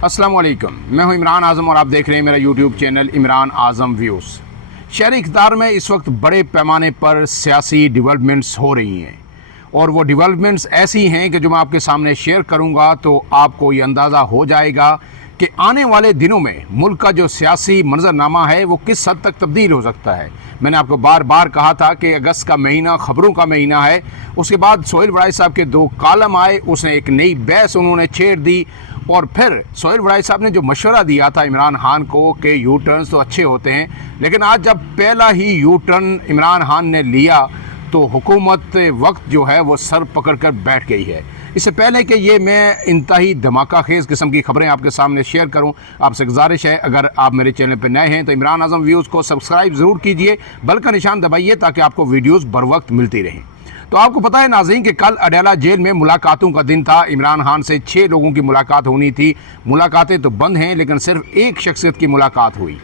अस्सलाम वालेकुम, मैं हूं इमरान आज़म और आप देख रहे हैं मेरा यूट्यूब चैनल इमरान आज़म व्यूज़। शहरी इक़्तिदार में इस वक्त बड़े पैमाने पर सियासी डेवलपमेंट्स हो रही हैं और वो डेवलपमेंट्स ऐसी हैं कि जो मैं आपके सामने शेयर करूंगा तो आपको ये अंदाज़ा हो जाएगा कि आने वाले दिनों में मुल्क का जो सियासी मंजरनामा है वो किस हद तक तब्दील हो सकता है। मैंने आपको बार बार कहा था कि अगस्त का महीना खबरों का महीना है। उसके बाद सोहेल वड़ाई साहब के 2 कॉलम आए, उसने एक नई बहस उन्होंने छेड़ दी और फिर सोहेल वड़ाई साहब ने जो मशवरा दिया था इमरान खान को कि यू टर्न्स तो अच्छे होते हैं, लेकिन आज जब पहला ही यू टर्न इमरान खान ने लिया तो हुकूमत वक्त जो है वो सर पकड़ कर बैठ गई है। इससे पहले कि ये मैं इंतहाई धमाका खेज़ किस्म की खबरें आपके सामने शेयर करूं, आपसे गुजारिश है अगर आप मेरे चैनल पर नए हैं तो इमरान आज़म व्यूज़ को सब्सक्राइब ज़रूर कीजिए, बेल का निशान दबाइए ताकि आपको वीडियोज़ बर वक्त मिलती रहें। तो आपको पता है नाज़रीन कि कल अडयाला जेल में मुलाकातों का दिन था। इमरान खान से 6 लोगों की मुलाकात होनी थी। मुलाकातें तो बंद हैं लेकिन सिर्फ एक शख्सियत की मुलाकात हुई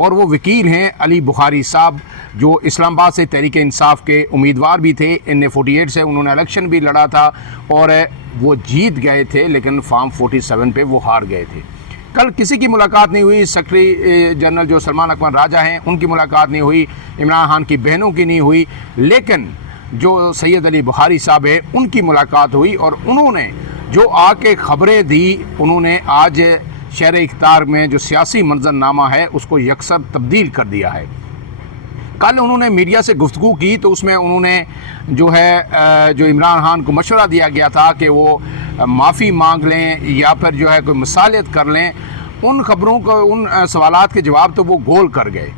और वो वकील हैं अली बुखारी साहब, जो इस्लामाबाद से तहरीक इंसाफ के उम्मीदवार भी थे। NA 48 से उन्होंने इलेक्शन भी लड़ा था और वो जीत गए थे, लेकिन फॉर्म 47 पे वो हार गए थे। कल किसी की मुलाकात नहीं हुई। सेक्रेटरी जनरल जो सलमान अकबर राजा हैं उनकी मुलाकात नहीं हुई, इमरान खान की बहनों की नहीं हुई, लेकिन जो सैयद अली बुखारी साहब है उनकी मुलाकात हुई और उन्होंने जो आके खबरें दी, उन्होंने आज शहर इख्तियार में जो सियासी मंजरनामा है उसको यकसर तब्दील कर दिया है। कल उन्होंने मीडिया से गुफ्तगू की तो उसमें उन्होंने जो है जो इमरान खान को मशवरा दिया गया था कि वो माफ़ी मांग लें या फिर जो है कोई मसालियत कर लें, उन खबरों को, उन सवालात के जवाब तो वो गोल कर गए।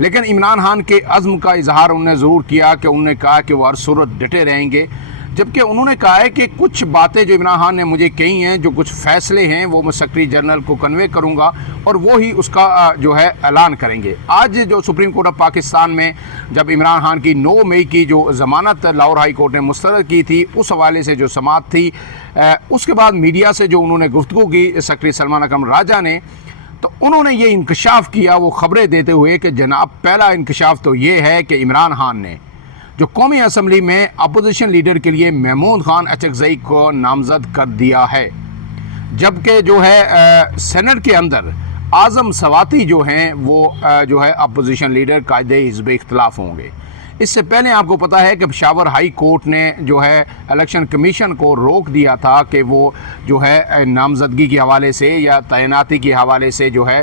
लेकिन इमरान खान के अज़्म का इजहार उन्होंने ज़रूर किया कि उन्होंने कहा कि वो हर सूरत डटे रहेंगे, जबकि उन्होंने कहा है कि कुछ बातें जो इमरान खान ने मुझे कही हैं, जो कुछ फ़ैसले हैं वो मैं सेक्रेटरी जनरल को कन्वे करूंगा और वो ही उसका जो है ऐलान करेंगे। आज जो सुप्रीम कोर्ट ऑफ पाकिस्तान में जब इमरान खान की 9 मई की जो ज़मानत लाहौर हाई कोर्ट ने मुस्तरद की थी, उस हवाले से जो समाअत थी, उसके बाद मीडिया से जो उन्होंने गुफ्तगू की सेक्रेटरी सलमान अकबर राजा ने, तो उन्होंने ये इंकशाफ किया वो खबरें देते हुए कि जनाब पहला इंकशाफ तो ये है कि इमरान खान ने जो कौमी असम्बली में अपोजिशन लीडर के लिए महमूद खान अचकज़ई को नामज़द कर दिया है, जबकि जो है सेनेट के अंदर आज़म सवाती जो हैं वो जो है अपोजिशन लीडर कायदे हिज़्ब इख्तिलाफ़ होंगे। इससे पहले आपको पता है कि पेशावर हाई कोर्ट ने जो है इलेक्शन कमीशन को रोक दिया था कि वो जो है नामजदगी के हवाले से या तैनाती के हवाले से जो है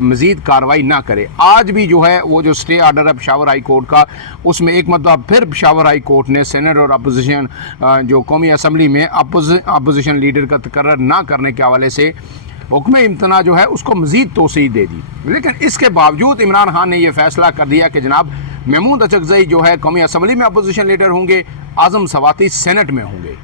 मज़ीद कार्रवाई ना करे। आज भी जो है वो जो स्टे आर्डर है पेशावर हाई कोर्ट का, उसमें एक मतलब फिर पेशावर हाई कोर्ट ने सेनेट और अपोजिशन जो कौमी असम्बली में अपोजिशन लीडर का तकर्रर ना करने के हवाले से हुक्म इम्तना जो है उसको मज़ीद तोसी दे दी। लेकिन इसके बावजूद इमरान खान ने यह फैसला कर दिया कि जनाब महमूद अचकज़ई जो है कौमी असम्बली में अपोजिशन लीडर होंगे, आज़म सवाती सेनेट में होंगे।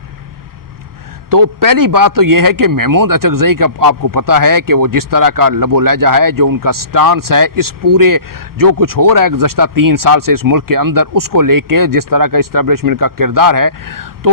तो पहली बात तो यह है कि महमूद अचकज़ई का आपको पता है कि वो जिस तरह का लबो लहजा है, जो उनका स्टांस है इस पूरे जो कुछ हो रहा है गुज़श्ता 3 साल से इस मुल्क के अंदर, उसको लेके जिस तरह का इस्टेब्लिशमेंट का किरदार है, तो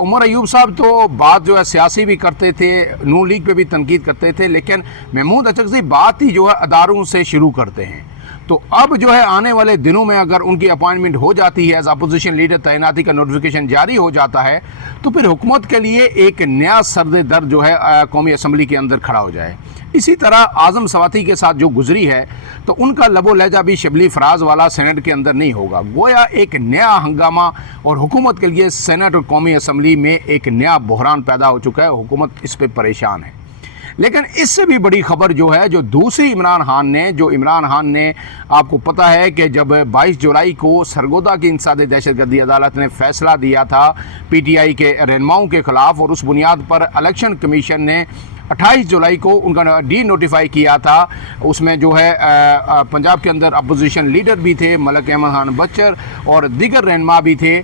उमर अयूब साहब तो बात जो है सियासी भी करते थे, नून लीग पे भी तनकीद करते थे, लेकिन महमूद अचकज़ई बात ही जो है अदारों से शुरू करते हैं। तो अब जो है आने वाले दिनों में अगर उनकी अपॉइंटमेंट हो जाती है एज अपोजिशन लीडर, तैनाती का नोटिफिकेशन जारी हो जाता है, तो फिर हुकूमत के लिए एक नया सर्द दर जो है कौमी असम्बली के अंदर खड़ा हो जाए। इसी तरह आज़म सवाती के साथ जो गुजरी है तो उनका लबो लहजा भी शबली फराज वाला सेनेट के अंदर नहीं होगा। गोया एक नया हंगामा और हुकूमत के लिए सेनेट और कौमी असम्बली में एक नया बहरान पैदा हो चुका है। हुकूमत इस पर परेशान है। लेकिन इससे भी बड़ी खबर जो है, जो दूसरी इमरान खान ने आपको पता है कि जब 22 जुलाई को सरगोदा की इंसदाद दहशतगर्दी अदालत ने फैसला दिया था PTI के रहनुमाओं के ख़िलाफ़ और उस बुनियाद पर इलेक्शन कमीशन ने 28 जुलाई को उनका डी नोटिफाई किया था। उसमें जो है पंजाब के अंदर अपोजिशन लीडर भी थे, मलक अहमद खान बच्चर और दीगर रहनुमा भी थे,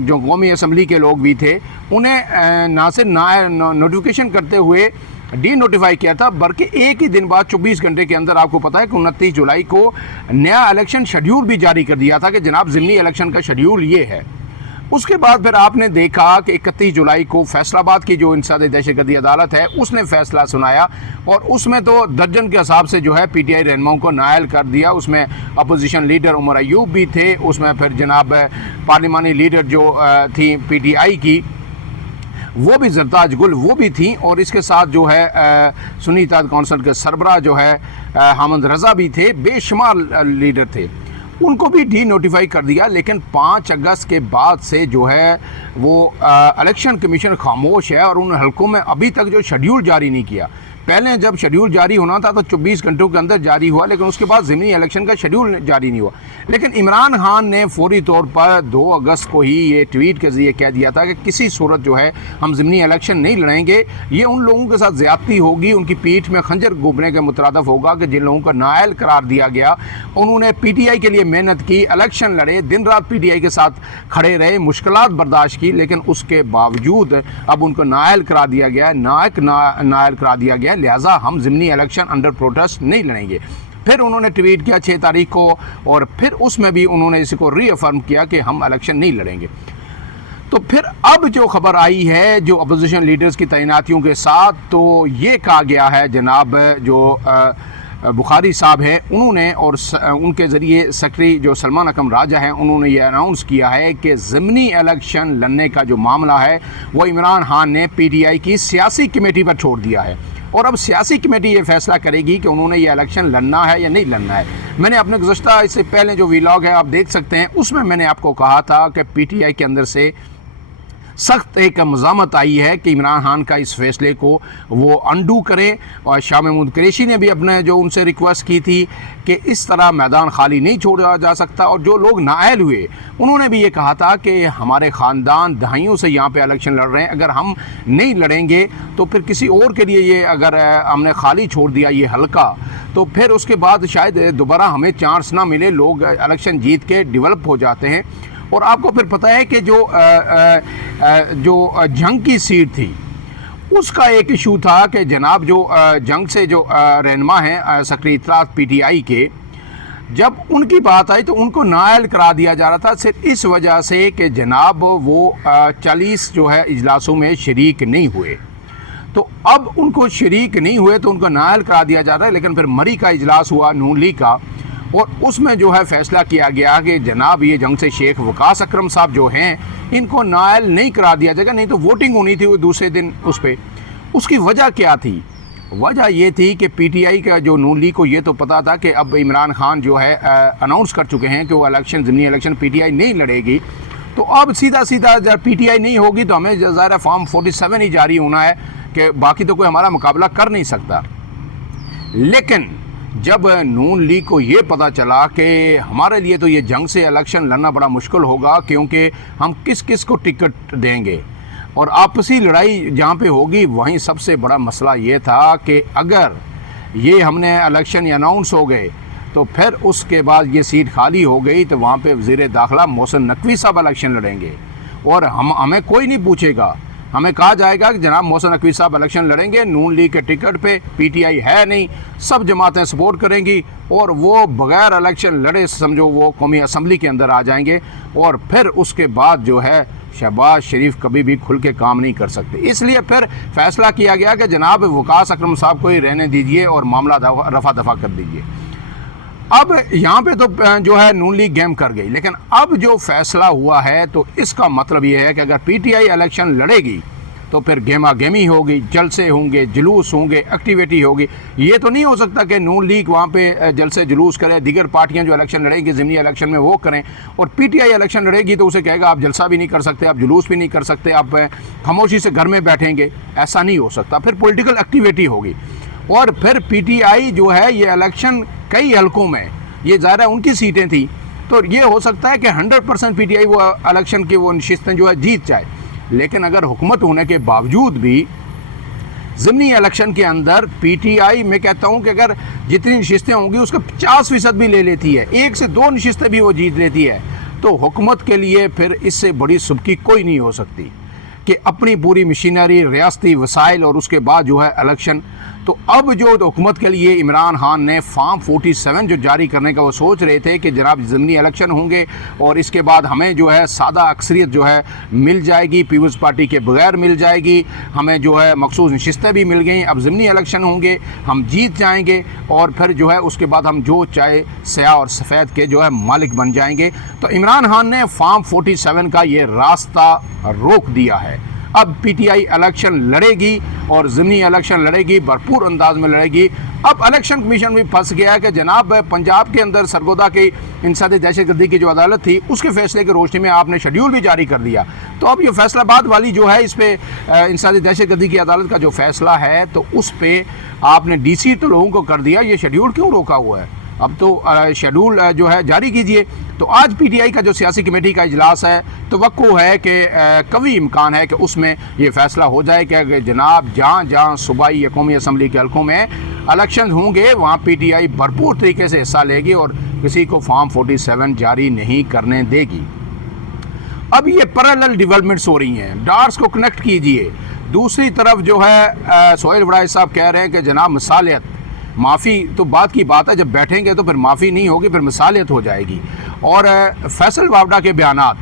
जो कौमी असम्बली के लोग भी थे। उन्हें ना सिर्फ नोटिफिकेशन करते हुए डी नोटिफाई किया था, बल्कि एक ही दिन बाद 24 घंटे के अंदर आपको पता है कि 29 जुलाई को नया इलेक्शन शेड्यूल भी जारी कर दिया था कि जनाब ज़िमनी इलेक्शन का शेड्यूल ये है। उसके बाद फिर आपने देखा कि 31 जुलाई को फैसलाबाद की जो इंसदाद दहशतगर्दी अदालत है उसने फैसला सुनाया और उसमें तो दर्जन के हिसाब से जो है PTI रहनुमाओं को नायल कर दिया। उसमें अपोजिशन लीडर उमर अयूब भी थे, उसमें फिर जनाब पार्लिमानी लीडर जो थी PTI की वो भी जरताज गुल वो भी थी, और इसके साथ जो है सुन्नी इत्तेहाद कौंसिल के सरबराह जो है हामिद रज़ा भी थे, बेशुमार लीडर थे, उनको भी डी नोटिफाई कर दिया। लेकिन 5 अगस्त के बाद से जो है वो इलेक्शन कमीशन खामोश है और उन हलकों में अभी तक जो शेड्यूल जारी नहीं किया। पहले जब शेड्यूल जारी होना था तो 24 घंटों के अंदर जारी हुआ, लेकिन उसके बाद ज़िमनी इलेक्शन का शेड्यूल जारी नहीं हुआ। लेकिन इमरान खान ने फौरी तौर पर 2 अगस्त को ही ये ट्वीट के ज़रिए कह दिया था कि किसी सूरत जो है हम ज़िमनी इलेक्शन नहीं लड़ेंगे, ये उन लोगों के साथ ज़्यादती होगी, उनकी पीठ में खंजर घूमने के मुतरादफ होगा कि जिन लोगों को नाअहल करार दिया गया। उन्होंने PTI के लिए मेहनत की, इलेक्शन लड़े, दिन रात PTI के साथ खड़े रहे, मुश्किलात बर्दाश्त की, लेकिन उसके बावजूद अब उनको नाअहल करा दिया गया, नाअहल करा दिया गया, लिहाजा हम ज़िमनी इलेक्शन अंडर प्रोटेस्ट नहीं लड़ेंगे। फिर उन्होंने ट्वीट किया 6 तारीख को, और फिर उसमें भी उन्होंने इसको रीअफर्म किया कि हम इलेक्शन नहीं लड़ेंगे। तो फिर अब जो खबर आई है जो अपोजिशन लीडर्स की तैनातियों के साथ, तो ये कहा गया है जनाब जो बुखारी साहब हैं उन्होंने और उनके ज़रिए सेक्रेटरी जो सलमान अकरम राजा हैं उन्होंने ये अनाउंस किया है कि ज़िमनी इलेक्शन लड़ने का जो मामला है वो इमरान खान ने PTI की सियासी कमेटी पर छोड़ दिया है, और अब सियासी कमेटी ये फैसला करेगी कि उन्होंने ये इलेक्शन लड़ना है या नहीं लड़ना है। मैंने अपने गुज़श्ता इससे पहले जो व्लॉग है आप देख सकते हैं, उसमें मैंने आपको कहा था कि PTI के अंदर से सख्त एक मज़ामत आई है कि इमरान खान का इस फैसले को वो अंडू करें, और शाह महमूद कुरैशी ने भी अपने जो उनसे रिक्वेस्ट की थी कि इस तरह मैदान खाली नहीं छोड़ा जा सकता, और जो लोग नाअहल हुए उन्होंने भी ये कहा था कि हमारे ख़ानदान दहाइयों से यहाँ पे इलेक्शन लड़ रहे हैं, अगर हम नहीं लड़ेंगे तो फिर किसी और के लिए ये अगर हमने खाली छोड़ दिया ये हल्का, तो फिर उसके बाद शायद दोबारा हमें चांस ना मिले, लोग इलेक्शन जीत के डेवलप हो जाते हैं। और आपको फिर पता है कि जो जंग की सीट थी उसका एक इशू था कि जनाब जो जंग से जो रहनुमा हैं सेक्रेटरी इत्तलात PTI के, जब उनकी बात आई तो उनको नाअहल करा दिया जा रहा था, सिर्फ इस वजह से कि जनाब वो 40 जो है इजलासों में शरीक नहीं हुए। तो अब उनको शरीक नहीं हुए तो उनको नाअहल करा दिया जा रहा है। लेकिन फिर मरी का इजलास हुआ नून लीग का, और उसमें जो है फैसला किया गया कि जनाब ये जंग से शेख वकास अकरम साहब जो हैं इनको नाअहल नहीं करा दिया जाएगा, नहीं तो वोटिंग होनी थी वो दूसरे दिन उस पर। उसकी वजह क्या थी? वजह ये थी कि PTI का जो नून लीग को ये तो पता था कि अब इमरान खान जो है अनाउंस कर चुके हैं कि वो इलेक्शन ज़िमनी इलेक्शन PTI नहीं लड़ेगी, तो अब सीधा जब PTI नहीं होगी तो हमें ज़ाहिर फॉर्म 47 ही जारी होना है कि बाकी तो कोई हमारा मुकाबला कर नहीं सकता। लेकिन जब नून लीग को ये पता चला कि हमारे लिए तो ये जंग से इलेक्शन लड़ना बड़ा मुश्किल होगा, क्योंकि हम किस किस को टिकट देंगे, और आपसी लड़ाई जहाँ पे होगी वहीं सबसे बड़ा मसला ये था कि अगर ये हमने इलेक्शन अनाउंस हो गए तो फिर उसके बाद ये सीट खाली हो गई तो वहाँ पे वज़ीर दाखिला मोहसिन नकवी साहब इलेक्शन लड़ेंगे, और हमें कोई नहीं पूछेगा। हमें कहा जाएगा कि जनाब मोहसिन नकवी साहब इलेक्शन लड़ेंगे, नून लीग के टिकट पे PTI है नहीं, सब जमातें सपोर्ट करेंगी, और वो बग़ैर इलेक्शन लड़े समझो वो कौमी असम्बली के अंदर आ जाएंगे, और फिर उसके बाद जो है शहबाज शरीफ कभी भी खुल के काम नहीं कर सकते। इसलिए फिर फैसला किया गया कि जनाब वकास अकरम साहब को ही रहने दीजिए और मामला रफा दफा कर दीजिए। अब यहाँ पे तो जो है नून लीग गेम कर गई, लेकिन अब जो फैसला हुआ है तो इसका मतलब ये है कि अगर PTI इलेक्शन लड़ेगी तो फिर गेमा गेमी होगी, जलसे होंगे, जुलूस होंगे, एक्टिविटी होगी। ये तो नहीं हो सकता कि नून लीग वहाँ पे जलसे जुलूस करे, दीगर पार्टियाँ जो इलेक्शन लड़ेंगी ज़िमनी इलेक्शन में वो करें, और PTI इलेक्शन लड़ेगी तो उसे कहेगा आप जलसा भी नहीं कर सकते, आप जुलूस भी नहीं कर सकते, आप खामोशी से घर में बैठेंगे। ऐसा नहीं हो सकता, फिर पॉलिटिकल एक्टिविटी होगी। और फिर PTI जो है ये इलेक्शन कई हलकों में, ये ज़ाहिर है उनकी सीटें थी, तो ये हो सकता है कि 100% PTI वो इलेक्शन की वो नशिस्तें जो है जीत जाए। लेकिन अगर हुकूमत होने के बावजूद भी ज़िमनी इलेक्शन के अंदर PTI मैं कहता हूँ कि अगर जितनी नशिस्तें होंगी उसका 50% भी ले लेती है, 1 से 2 नशिस्तें भी वो जीत लेती है, तो हुकूमत के लिए फिर इससे बड़ी सुबकी कोई नहीं हो सकती कि अपनी पूरी मशीनरी, रियासती वसाइल और उसके बाद जो है इलेक्शन। तो अब जो हुकूमत के लिए इमरान खान ने फॉर्म 47 जो जारी करने का वो सोच रहे थे कि जनाब ज़िमनी इलेक्शन होंगे और इसके बाद हमें जो है सादा अक्सरियत जो है मिल जाएगी, पीपल्स पार्टी के बगैर मिल जाएगी, हमें जो है मखसूस नशिस्तें भी मिल गई, अब ज़िमनी इलेक्शन होंगे, हम जीत जाएंगे और फिर जो है उसके बाद हम जो चाहे स्याह और सफ़ेद के जो है मालिक बन जाएंगे। तो इमरान खान ने फॉर्म 47 का ये रास्ता रोक दिया है। अब पीटीआई इलेक्शन लड़ेगी और ज़िमनी इलेक्शन लड़ेगी, भरपूर अंदाज में लड़ेगी। अब इलेक्शन कमीशन भी फंस गया है कि जनाब पंजाब के अंदर सरगोदा की इंसादी दहशतगर्दी की जो अदालत थी उसके फैसले की रोशनी में आपने शेड्यूल भी जारी कर दिया। तो अब ये फैसलाबाद वाली जो है इस पर इंसादी दहशतगर्दी की अदालत का जो फैसला है तो उस पर आपने डीसी तो लोगों को कर दिया, ये शेड्यूल क्यों रोका हुआ है? अब तो शेड्यूल जो है जारी कीजिए। तो आज पीटीआई का जो सियासी कमेटी का इजलास है तो वक्को है कि कभी इम्कान है कि उसमें ये फैसला हो जाए कि जनाब जहाँ जहाँ सूबाई या कौमी असम्बली के हल्कों में इलेक्शन होंगे वहाँ पीटीआई भरपूर तरीके से हिस्सा लेगी और किसी को फॉर्म 47 जारी नहीं करने देगी। अब ये पैरेलल डेवलपमेंट्स हो रही हैं, डार्स को कनेक्ट कीजिए। दूसरी तरफ जो है सोहेल वड़ाई साहब कह रहे हैं कि जनाब मिसालियत, माफ़ी तो बात की बात है, जब बैठेंगे तो फिर माफ़ी नहीं होगी, फिर मिसालियत हो जाएगी। और फैसल वावडा के बयानात,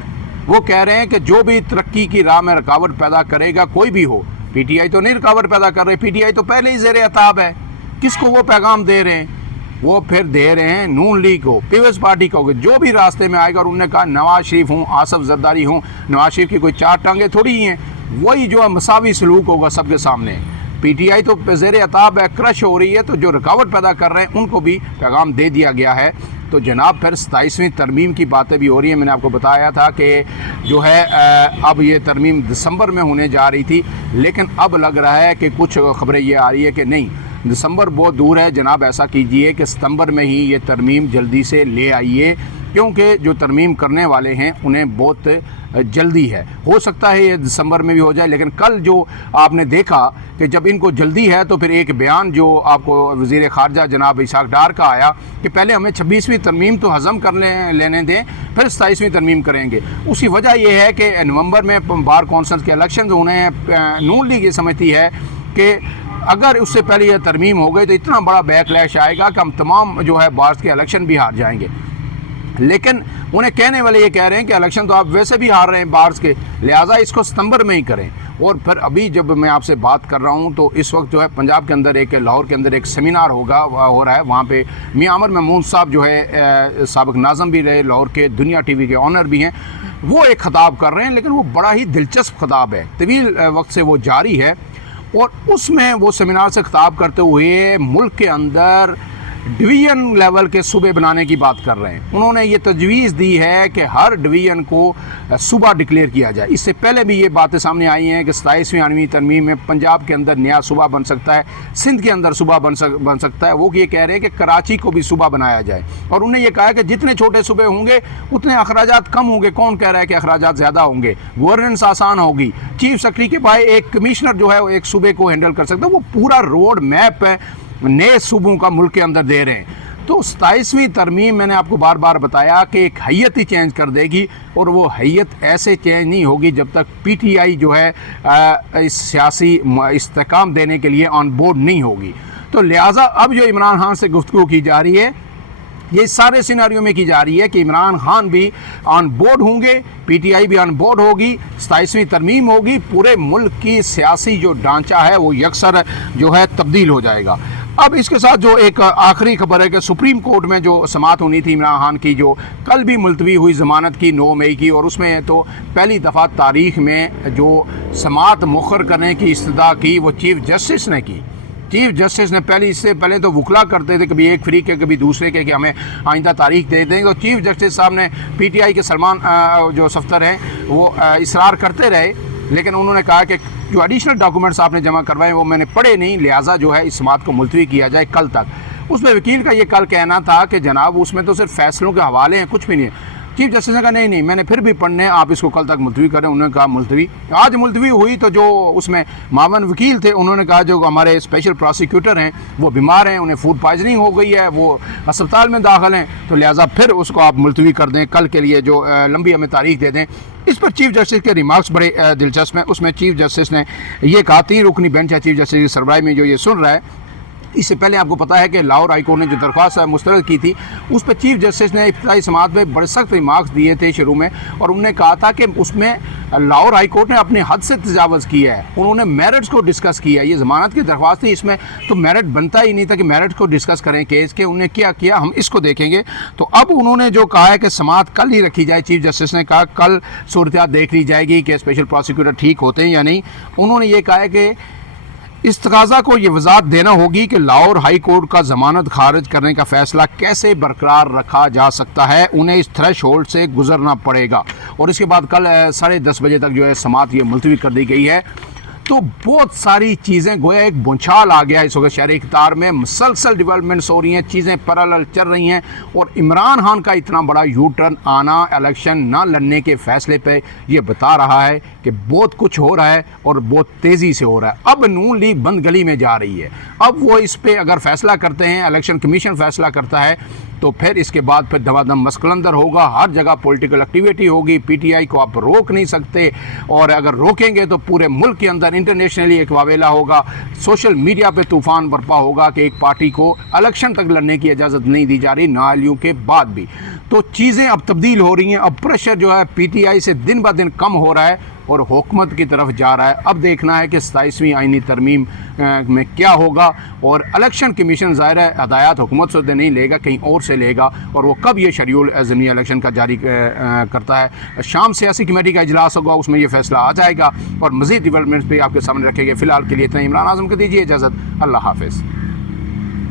वो कह रहे हैं कि जो भी तरक्की की राह में रुकावट पैदा करेगा कोई भी हो, पीटीआई तो नहीं रुकावट पैदा कर रही, पीटीआई तो पहले ही ज़ेर अताब है। किसको वो पैगाम दे रहे हैं? वो फिर दे रहे हैं नून लीग को, पीपल्स पार्टी को, जो भी रास्ते में आएगा। और उन्होंने कहा नवाज शरीफ हूँ, आसफ जरदारी हूँ, नवाज शरीफ की कोई चार टांगे थोड़ी ही हैं, वही जो है मसावी सलूक होगा सबके सामने। पीटीआई तो ज़ेर अताब है, क्रश हो रही है, तो जो रुकावट पैदा कर रहे हैं उनको भी पैगाम दे दिया गया है। तो जनाब फिर 27वीं तरमीम की बातें भी हो रही हैं। मैंने आपको बताया था कि जो है अब ये तरमीम दिसंबर में होने जा रही थी, लेकिन अब लग रहा है कि कुछ खबरें ये आ रही है कि नहीं, दिसंबर बहुत दूर है जनाब। ऐसा कीजिए कि सितंबर में ही ये तरमीम जल्दी से ले आइए, क्योंकि जो तरमीम करने वाले हैं उन्हें बहुत जल्दी है। हो सकता है ये दिसंबर में भी हो जाए, लेकिन कल जो आपने देखा कि जब इनको जल्दी है तो फिर एक बयान जो आपको वज़ीर ख़ारजा जनाब इसाक डार का आया कि पहले हमें 26वीं तरमीम तो हज़म करने लेने दें, फिर 27वीं तरमीम करेंगे। उसकी वजह यह है कि नवंबर में बार कौंसल के इलेक्शन होने हैं। नून लीग ये समझती है कि अगर उससे पहले यह तरमीम हो गई तो इतना बड़ा बैकलैश आएगा कि हम तमाम जो है बार्स के इलेक्शन भी हार जाएंगे। लेकिन उन्हें कहने वाले ये कह रहे हैं कि इलेक्शन तो आप वैसे भी हार रहे हैं बार्स के, लिहाजा इसको सितंबर में ही करें। और फिर अभी जब मैं आपसे बात कर रहा हूँ तो इस वक्त जो है पंजाब के अंदर लाहौर के अंदर एक सेमिनार हो रहा है। वहाँ पे मियां अमर महमूद साहब जो है साबिक नाज़म भी रहे लाहौर के, दुनिया टीवी के ऑनर भी हैं, वो एक खिताब कर रहे हैं, लेकिन वो बड़ा ही दिलचस्प खिताब है, तवील वक्त से वो जारी है। और उसमें वो सेमिनार से खिताब करते हुए मुल्क के अंदर डिवीज़न लेवल के सूबे बनाने की बात कर रहे हैं। उन्होंने ये तजवीज़ दी है कि हर डिवीज़न को सूबा डिक्लेयर किया जाए। इससे पहले भी ये बातें सामने आई हैं कि 27वीं 8वीं तरमीम में पंजाब के अंदर नया सूबा बन सकता है, सिंध के अंदर सूबा बन सकता है। वो ये कह रहे हैं कि कराची को भी सूबा बनाया जाए। और उन्होंने ये कहा कि जितने छोटे सूबे होंगे उतने अखराजात कम होंगे। कौन कह रहा है कि अखराजात ज़्यादा होंगे? गवर्नेंस आसान होगी। चीफ सेक्रेटरी के पास एक कमिश्नर जो है वो एक सूबे को हैंडल कर सकता है। वो पूरा रोड मैप है नए सूबों का मुल्क के अंदर दे रहे हैं। तो 27वीं तरमीम मैंने आपको बार बार बताया कि एक हैयत ही चेंज कर देगी, और वो हैयत ऐसे चेंज नहीं होगी जब तक पीटीआई जो है इस सियासी इस्तेकाम देने के लिए ऑन बोर्ड नहीं होगी। तो लिहाजा अब जो इमरान खान से गुफ्तगू की जा रही है ये सारे सिनारियों में की जा रही है कि इमरान खान भी ऑन बोर्ड होंगे, पीटीआई भी ऑन बोर्ड होगी, 27वीं तरमीम होगी, पूरे मुल्क की सियासी जो ढांचा है वो यकसर जो है तब्दील हो जाएगा। अब इसके साथ जो एक आखिरी खबर है कि सुप्रीम कोर्ट में जो समाअत होनी थी इमरान खान की, जो कल भी मुलतवी हुई ज़मानत की 9 मई की, और उसमें तो पहली दफ़ा तारीख़ में जो समाअत मुखर करने की इस्तदा की वो चीफ जस्टिस ने की। चीफ जस्टिस ने इससे पहले तो वकला करते थे, कभी एक फ्री के कभी दूसरे के, कि हमें आइंदा तारीख दे देंगे। तो चीफ जस्टिस साहब ने पीटीआई के सलमान जो सफ्तर हैं वो इसरार करते रहे, लेकिन उन्होंने कहा कि जो एडिशनल डॉक्यूमेंट्स आपने जमा करवाए वो मैंने पढ़े नहीं, लिहाजा जो है इस समाअत को मुलतवी किया जाए कल तक। उसमें वकील का ये कल कहना था कि जनाब उसमें तो सिर्फ फैसलों के हवाले हैं, कुछ भी नहीं है। चीफ जस्टिस ने कहा नहीं मैंने फिर भी पढ़ने, आप इसको कल तक मुलतवी करें। उन्होंने कहा मुलतवी आज मुलतवी हुई, तो जो उसमें मावन वकील थे उन्होंने कहा जो हमारे स्पेशल प्रोसिक्यूटर हैं वो बीमार हैं, उन्हें फूड पॉइजनिंग हो गई है, वो अस्पताल में दाखिल हैं, तो लिहाजा फिर उसको आप मुलतवी कर दें कल के लिए, जो लंबी हमें तारीख दे दें। इस पर चीफ जस्टिस के रिमार्क्स बड़े दिलचस्प हैं। उसमें चीफ जस्टिस ने ये कहा, 3 रुकनी बेंच है चीफ जस्टिस की सरबराही में जो ये सुन रहा है, इससे पहले आपको पता है कि लाहौर हाई कोर्ट ने जो दरख्वास्त मुस्तरद की थी उस पर चीफ जस्टिस ने इब्तिदाई समाअत में बड़े सख्त रिमार्क्स दिए थे शुरू में, और उन्होंने कहा था कि उसमें लाहौर हाई कोर्ट ने अपने हद से तजावज़ किया है। उन्होंने मेरिट्स को डिस्कस किया। ये ज़मानत की दरख्वास्त थी, इसमें तो मेरिट बनता ही नहीं था कि मेरिट्स को डिस्कस करें केस के। उन्होंने क्या किया हम इसको देखेंगे। तो अब उन्होंने जो कहा है कि समाअत कल ही रखी जाए, चीफ जस्टिस ने कहा कल सूरत देख ली जाएगी कि स्पेशल प्रोसिक्यूटर ठीक होते हैं या नहीं। उन्होंने ये कहा है कि इस तकाज़ा को ये वजाहत देना होगी कि लाहौर हाई कोर्ट का ज़मानत खारिज करने का फ़ैसला कैसे बरकरार रखा जा सकता है, उन्हें इस थ्रेश होल्ड से गुजरना पड़ेगा। और इसके बाद कल 10:30 बजे तक जो है समाअत ये मुलतवी कर दी गई है। तो बहुत सारी चीज़ें गोया एक बुछाल आ गया इस वक्त शहरी इख्तियार में, मुसलसल डेवलपमेंट्स हो रही हैं, चीज़ें पैरेलल चल रही हैं। और इमरान खान का इतना बड़ा यू टर्न आना इलेक्शन ना लड़ने के फ़ैसले पे ये बता रहा है कि बहुत कुछ हो रहा है और बहुत तेज़ी से हो रहा है। अब नून लीग बंद गली में जा रही है। अब वो इस पर अगर फैसला करते हैं, इलेक्शन कमीशन फैसला करता है, तो फिर इसके बाद फिर दमादम मसकलंदर होगा, हर जगह पॉलिटिकल एक्टिविटी होगी। पीटीआई को आप रोक नहीं सकते, और अगर रोकेंगे तो पूरे मुल्क के अंदर इंटरनेशनली एक वावेला होगा, सोशल मीडिया पे तूफ़ान बरपा होगा कि एक पार्टी को इलेक्शन तक लड़ने की इजाज़त नहीं दी जा रही नाअहलियों के बाद भी। तो चीज़ें अब तब्दील हो रही हैं। अब प्रेशर जो है पीटीआई से दिन ब दिन कम हो रहा है और हुकूमत की तरफ जा रहा है। अब देखना है कि 27वीं आईनी तरमीम में क्या होगा। और इलेक्शन कमीशन ज़ाहिर है हदायत हुकूमत से नहीं लेगा, कहीं और से लेगा, और वो कब ये शेड्यूल ज़मीनी इलेक्शन का जारी करता है। शाम सियासी कमेटी का इजलास होगा, उसमें ये फैसला आ जाएगा और मज़ीद डेवलपमेंट्स पे आपके सामने रखेंगे। फ़िलहाल के लिए इतना। इमरान आज़म को दीजिए इजाज़त। अल्लाह हाफ़िज़।